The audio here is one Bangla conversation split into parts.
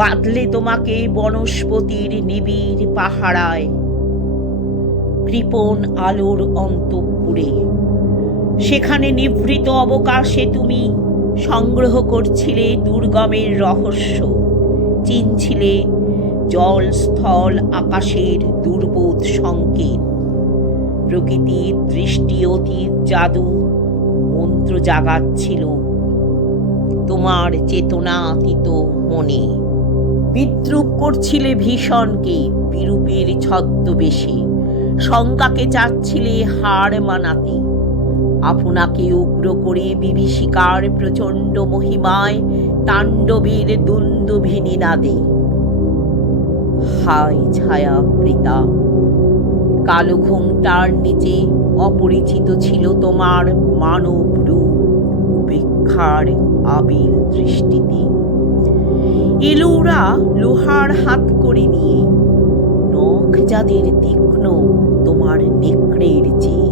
বাঁধলে তোমাকে বনস্পতির নিবিড় পাহারায় কৃপণ আলোর অন্তঃপুরে সেখানে নিভৃত অবকাশে তুমি সংগ্রহ করছিলে দুর্গমের রহস্য চিনছিলে জল স্থল আকাশের দুর্বোধ সংকেত প্রকৃতির দৃষ্টি অতীত জাদু মন্ত্র জাগাচ্ছিল তোমার চেতনা আতীত মনে বিদ্রুপ করছিলে ভীষণকে বিরূপের ছদ্মবেশে শঙ্কাকে চাচ্ছিলে হার মানাতে আপনাকে উগ্র করে বিভীষিকার প্রচণ্ড মহিমায় তাণ্ডবের দ্বন্দ্বভিনী নাদে হায় ছায়া প্রীতা কালো ঘুমটার নিচে অপরিচিত ছিল তোমার মানব রূপ উপেক্ষার আবিল দৃষ্টিতে এলোরা লোহার হাত করে নিয়ে নখ যাদের তীক্ষ্ণ তোমার নেকড়ের চেয়ে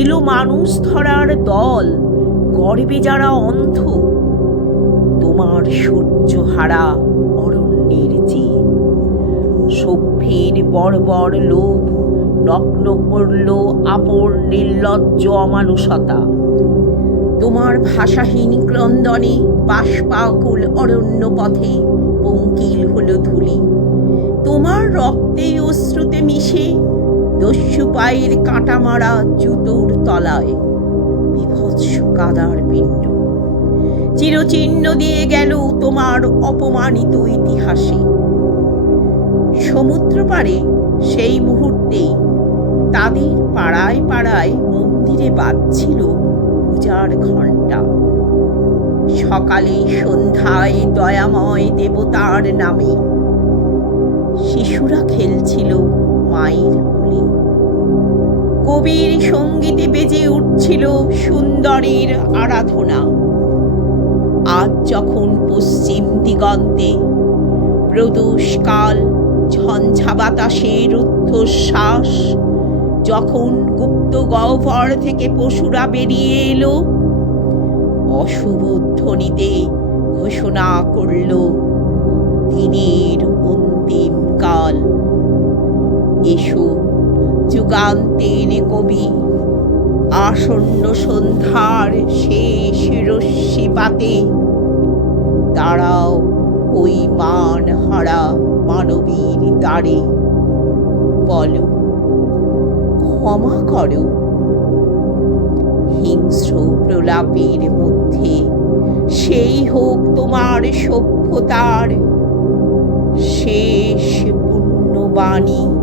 এলো মানুষ ধরার দল গর্বে যারা অন্ধ তোমার সূর্য হারা অরণ্যের চেয়ে সভ্যের বর্বর লোভ নগ্ন করল আপন নির্লজ্জ অমানুষতা তোমার ভাষাহীন ক্রন্দনে বাষ্পাকুল অরণ্য পথে পঙ্কিল হলো ধুলি তোমার রক্তে অশ্রুতে মিশে দস্যু পায়ের কাঁটা মারা জুতোর তলায় বিভৎস কাদার পিণ্ড চিরচিহ্ন দিয়ে গেল তোমার অপমানিত ইতিহাসে সমুদ্র পারে সেই মুহূর্তেই তাদের পাড়ায় পাড়ায় মন্দিরে বাজছিল পূজার ঘণ্টা সকালে সন্ধ্যায় দয়াময় দেবতার নামে শিশুরা খেলছিল মায়ের কোলে কবির সঙ্গীতে বেজে উঠছিল সুন্দরের আরাধনা আজ যখন পশ্চিম দিগন্তে প্রদোষকাল ঝঞ্ঝা বাতাসের উদ্ধশ্বাস যখন গুপ্ত গহ্বর থেকে পশুরা বেরিয়ে এলো অশুভ ধ্বনিতে ঘোষণা করল দিনের অন্তিম কাল এসো যুগান্তের কবি আসন্ন সন্ধ্যার শেষ রশ্মিপাতে দাঁড়াও ওই মান হারা মানবীর দ্বারে বলো ক্ষমা করো হিংস্র প্রলাপের মধ্যে সেই হোক তোমার সভ্যতার শেষ পুণ্যবাণী